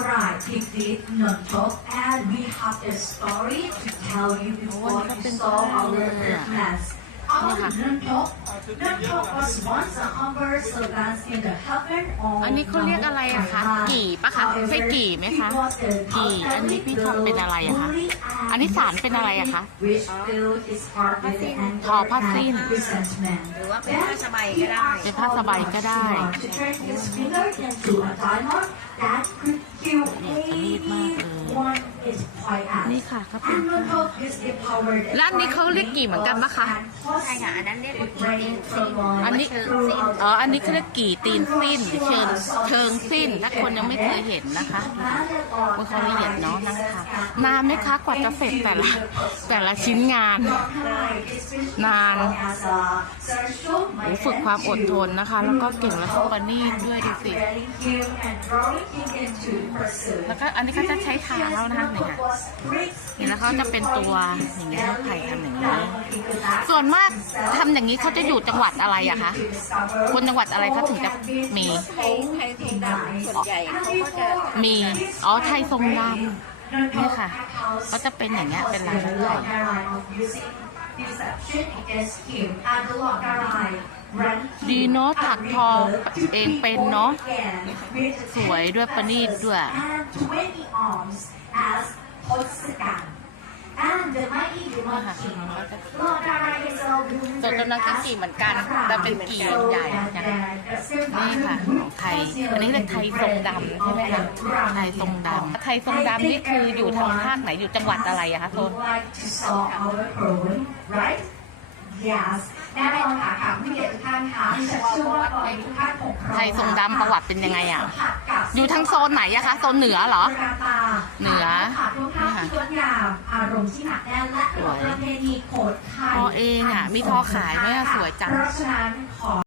in the Nontok and we have a story to tell you before you saw our plans. Our Nontok, Nontok was once a humble servant in the heaven of อันนี้เขาเรียกอะไรอะคะ กี่ปะคะใช่กี่ไหมคะ กี่ อันนี้พี่ทำเป็นอะไรอะคะ อันนี้สารเป็นอะไรอะคะ Which filled his heart with the anger ทอผ้าสิ้น and resentment. หรือว่าเป็นผ้าสบายก็ได้ เป็นผ้าสบายก็ได้ To turn his finger into a diamond that could kill anyone is the power that แล้วอันนี้เขาเรียกกี่เหมือนกันปะคะ ใช่ค่ะ อันนั้นเรียกว่ากี่ตีน rain สิ้น from อันนี้อ๋อ อันนี้เขาเรียกกี่ตีนสิ้นหรือเชิงเชิงสิ้นถ้าคนยังไม่เคยเห็นนะคะว่าเขาละเอียดเนาะนะคะนานไหมคะกว่าจะเสร็จแต่ละแต่ละชิ้นงาน นานโอ้ฝึกความอดทนนะคะ แล้วก็เก่งแล้วก็ประณีตด้วยดูสิแล้วก็อันนี้เขาจะใช้เท้านะคะเนี่ยค่ะนี่แล้วเขาจะเป็นตัวอย่างเงี้ยเขาไผ่ทำอย่างนี้ ส่วนมากทำอย่างนี้เขาจะอยู่จังหวัดอะไรอะคะ คนจังหวัดอะไรเขาถึงจะมี ไทยไทยทองดำส่วนใหญ่เขาก็จะมี อ๋อ ไทยทรงดำนี่ค่ะก็จะเป็นอย่างเงี้ย เป็นลายไม้ไผ่ดีเนาะถักทอเองเป็นเนาะ สวยด้วยประณีตด้วย ส่วนตัวนั้นก็กี่เหมือนกันแต่เป็นกี่ใหญ่ๆอย่างนี่ค่ะของไทย อันนี้เรียกไทยทรงดำใช่ไหมคะไทยทรงดำไทยทรงดำนี่คืออยู่ทางภาคไหนอยู่จังหวัดอะไรอะคะโซน Yes แน่นอนค่ะค่ะผู้เกียรติทุกท่านค่ะดิฉันเชื่อว่าตอนนี้ทุกท่านคงพร้อมไทยทรงดำประวัติเป็นยังไงอะสัมผัสกับอยู่ทางโซนไหนอะคะ โซนเหนือเหรอ เหนือ ค่ะทุกท่านที่งดงามอารมณ์ที่หนักแน่นและประเพณีโขดไทยทอเองอะมีทอขายไหมอะสวยจัง เพราะฉะนั้นขอ